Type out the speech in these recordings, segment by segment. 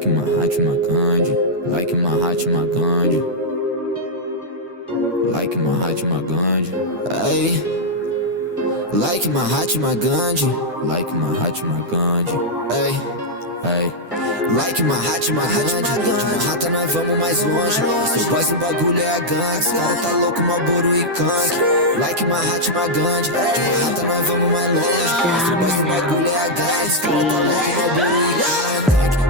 Like Mahatma Gandhi, like Mahatma Gandhi, like Mahatma Gandhi, ay. Like Mahatma Gandhi, like Mahatma Gandhi, ay, ay. Like Mahatma Gandhi, de Manhattan nós vamos mais longe. Seu boys no bagulho é a gangue, os cara tá louco, Malboro e Kank. Like Mahatma Gandhi, de Manhattan nós vamos mais longe. Seu boys no bagulho é a gangue, os cara tá louco, Malboro e Kank.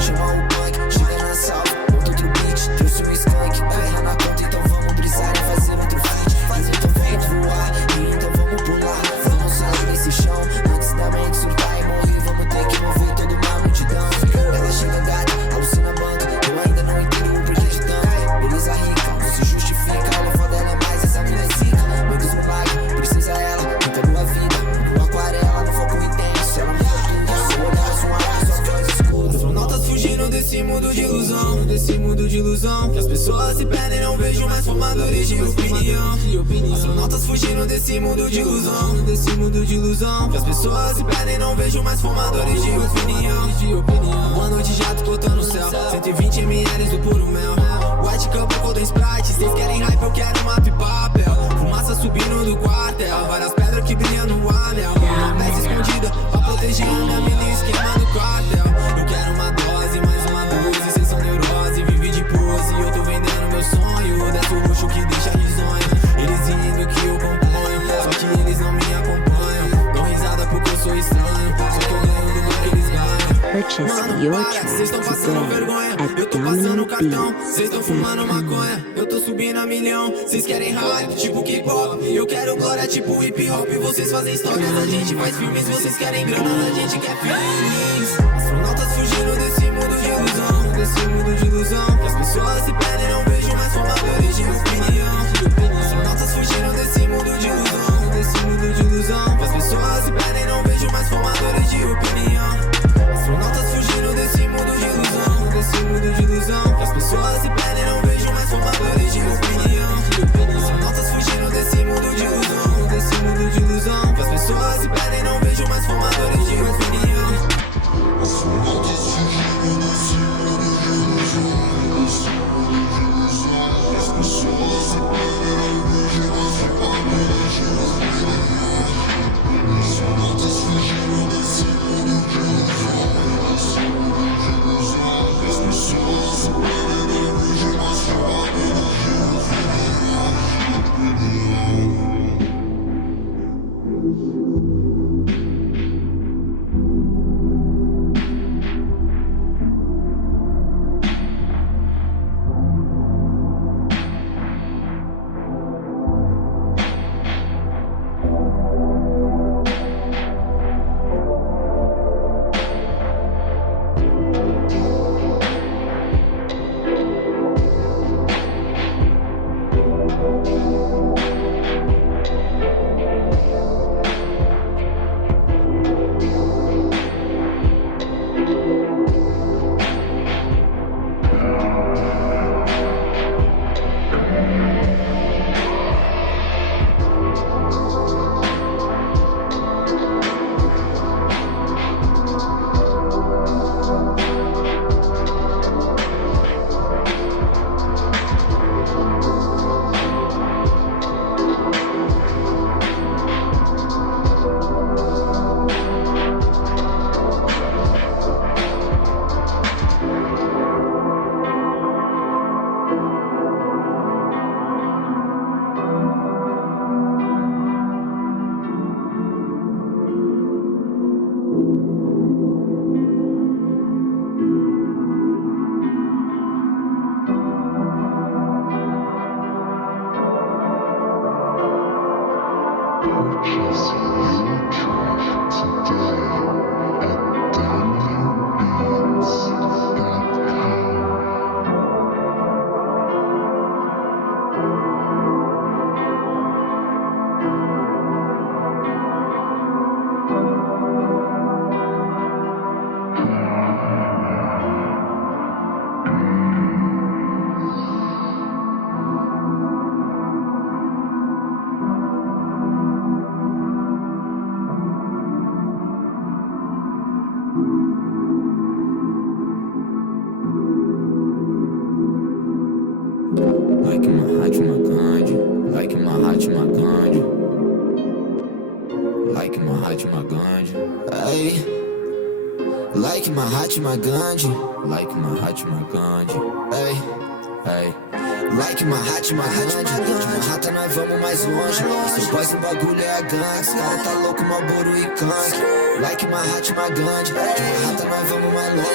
Chama o punk, chega na sala, monta outro beat, trouxe um skunk. Erra na conta, então vamos brisar e fazer outro feat. Então vamos voar, e então vamos pular. Vamos sair desse chão, antes da mente surtar e morrer. Vamos ter que mover toda uma multidão. Ela chega gata, alucina banca, eu ainda não entendo o porquê de tanto. Beleza rica, não se justifica, olha foda ela é mais, essa mina é zica. Meu Deus, milagre, precisa ela, pintando a vida, no aquarela, no foco intenso. Ela muda tudo, seu olhar suave, suas cores escuras. Astronautas fugindo desse mundo de ilusão, desse mundo de ilusão, que as pessoas se perdem, não vejo mais formadores de opinião. Astronautas fugindo desse mundo de ilusão, desse mundo de ilusão, que as pessoas se perdem, não vejo mais formadores de opinião. Boa noite, jato cortando o céu, 120 ml do puro mel. White Cup, Golden Sprite, cês querem hype, eu quero mapa e papel. Fumaça subindo do quartel, várias pedras que brilham no anel. Uma peça escondida pra proteger a minha mina e o esquema do cartel. Eu quero uma dose, mais uma dose, cês são neurose, vive de pose. Eu tô vendendo meu sonho, desce o luxo que deixa risonho. Eles rindo que eu componho, só que eles não me acompanham. Dão risada porque eu sou estranho, só que eu ganho do que eles ganham. Purchase your Cês tão passando vergonha, eu tô passando cartão. Cês tão fumando maconha, eu tô subindo a milhão. Cês querem hype, tipo K-pop, eu quero glória, tipo hip hop. Vocês fazem histórias, a gente faz filmes. Vocês querem grana, a gente quer feelings. Astronautas fugindo desse mundo de ilusão, desse mundo de ilusão, que as pessoas se perdem, não vejo mais formadores de opinião. Astronautas fugindo desse mundo de ilusão, desse mundo de ilusão, que as pessoas se perdem, não vejo mais formadores de opinião. Astronautas fugindo desse mundo de ilusão, desse mundo de ilusão, que as pessoas se perdem, não vejo mais formadores de opinião. Astronautas fugindo desse mundo de ilusão, desse mundo de ilusão, que as pessoas se perdem, não vejo mais formadores de opinião. Astronautas fugindo desse mundo de ilusão, desse mundo de ilusão. Like Mahatma Gandhi, like Mahatma Gandhi, ei, ei. Like Mahatma Gandhi, de Manhattan nós vamos mais longe. Seu pós o bagulho é a gangue, esse cara tá louco, Malboro e Kank. Like Mahatma Gandhi, de Manhattan nós vamos mais longe.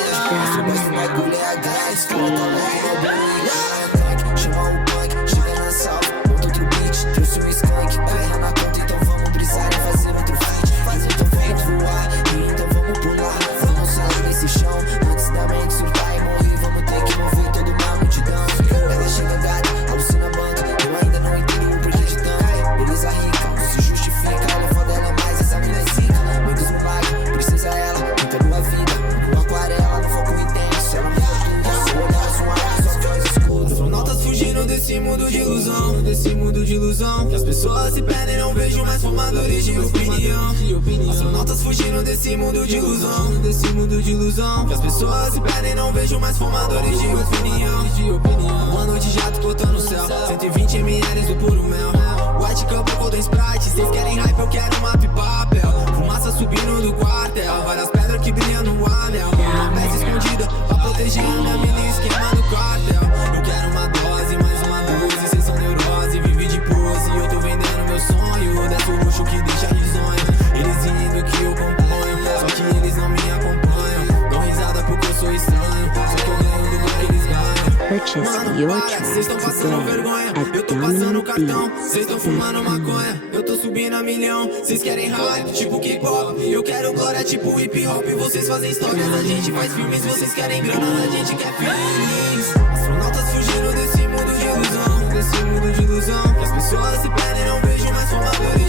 Seu pós o bagulho é a gangue, esse cara tá louco, Malboro e Kank. Chama o punk, chega na sala, monta outro beat, trouxe um skunk. Erra na conta, então vamos brisar e fazer outro feat. Então vamos voar, e então vamos pular. Vamos sair desse chão, antes da mente surtar e morrer. Vamos ter que mover toda uma multidão. Ela chega gata, alucina a banda. Eu ainda não entendo o porquê de tanto. Beleza rica, não se justifica. Ela foda, ela é mais, essa mina é zica. Muitos no like, precisa ela, pinta a vida. No aquarela, no foco intenso. Ela me ajuda, se olhar suave, só faz escudo. Astronautas fugindo desse mundo de ilusão, desse mundo de ilusão. Que as pessoas se perdem, não vejo mais formadores de opinião. Astronautas fugindo desse mundo de ilusão, desse mundo de ilusão. Que as pessoas se perdem, não vejo mais formadores de opinião. Um ano de jato cortando o céu, 120 ml do puro mel. White Cup, Golden Sprite. Cês querem hype, eu quero mapa e papel. Fumaça subindo do quartel, várias pedras que brilham no anel. Uma peça escondida pra proteger a minha mina, esquema no cartel. Eu quero uma dose, mais uma dose. Cês são neurose, vive de pose. Eu tô vendendo meu sonho, desce o luxo que deixa risonho. Eles rindo que eu componho, só que eles não me acompanham. Dão risada porque eu sou estranho, só que eu ganho do que eles ganham. Purchase your Cês tão tracks passando today vergonha, at eu tô passando cartão. domingo. Cês tão fumando maconha, eu tô subindo a milhão. Cês querem hype, tipo K-pop. Eu quero glória, tipo hip hop. Vocês fazem histórias, a gente faz filmes. Vocês querem grana, a gente quer feelings. Astronautas fugindo desse mundo de ilusão, desse mundo de ilusão. Que as pessoas se perdem, não vejo mais formadores